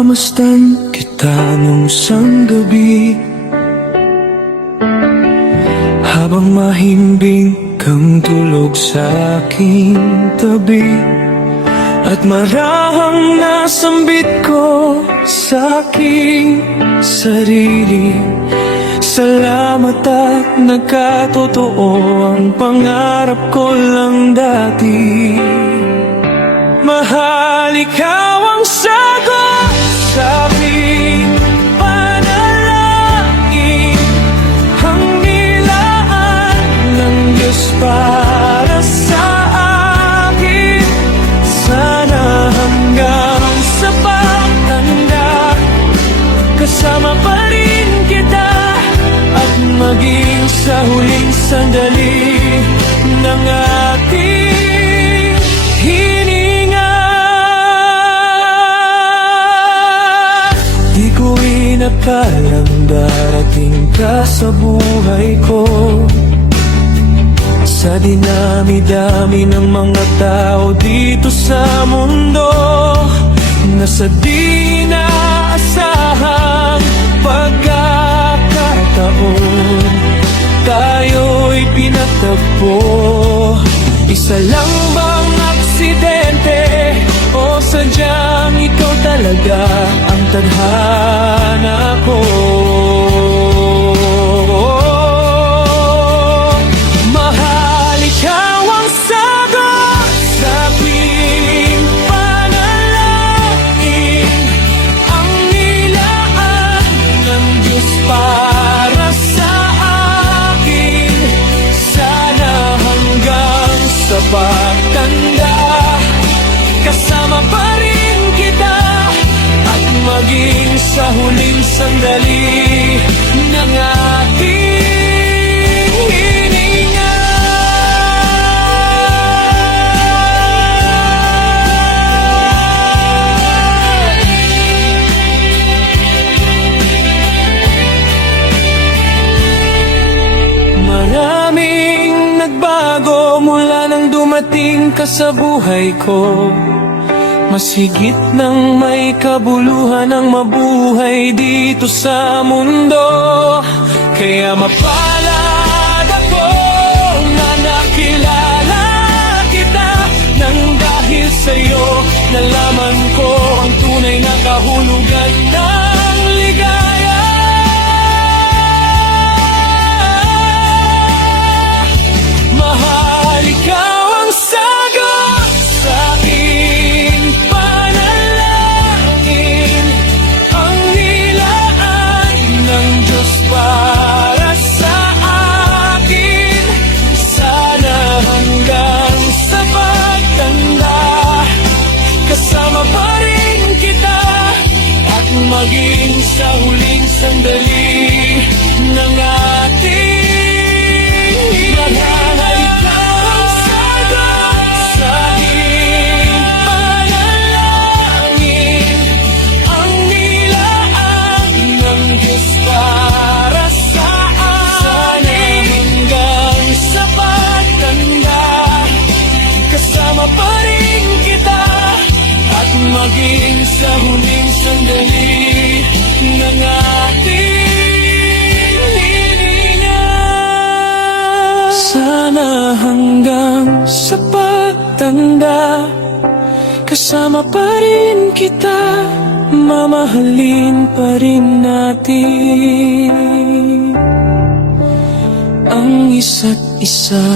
Pinamasdan kita nung isang gabi, habang mahimbing kang tulog sa aking tabi. At marahang nasambit ko sa aking sarili, salamat at nagkatotoo ang pangarap ko lang dati. Mahal, ikaw ang sagot sa aking panalangin, ang nilaan ng Diyos para sa akin. Sana hanggang sa pagtanda, kasama pa rin kita, at maging sa huling sandali ng ating hininga. Di ko inakalang darating ka sa buhay ko, sa dinami-dami ng mga tao dito sa mundo, na sa di naasahang pagkakataon tayo'y pinatagpo. Isa lang bang aksidente, o sadyang ikaw talaga ang tadhana ko? Pagtanda, kasama pa rin kita, at maging sa huling sandali ng ating hininga. Maraming nagbago mula nang dumating ka sa buhay ko, mas higit nang may kabuluhan ang mabuhay dito sa mundo. Kaya mapalad ako na nakilala kita, nang dahil sa'yo nalaman ko ang tunay na kahulugan ng ligaya. Mahal, ikaw ang sagot sa aking panalangin, ang nilaan ng Diyos para sa akin. Sana hanggang sa pagtanda, kasama pa rin kita, at maging sa huling sandali ng ating maging sa huling sandali ng ating hininga. Sana hanggang sa pagtanda, kasama pa rin kita, mamahalin pa rin natin ang isa't isa.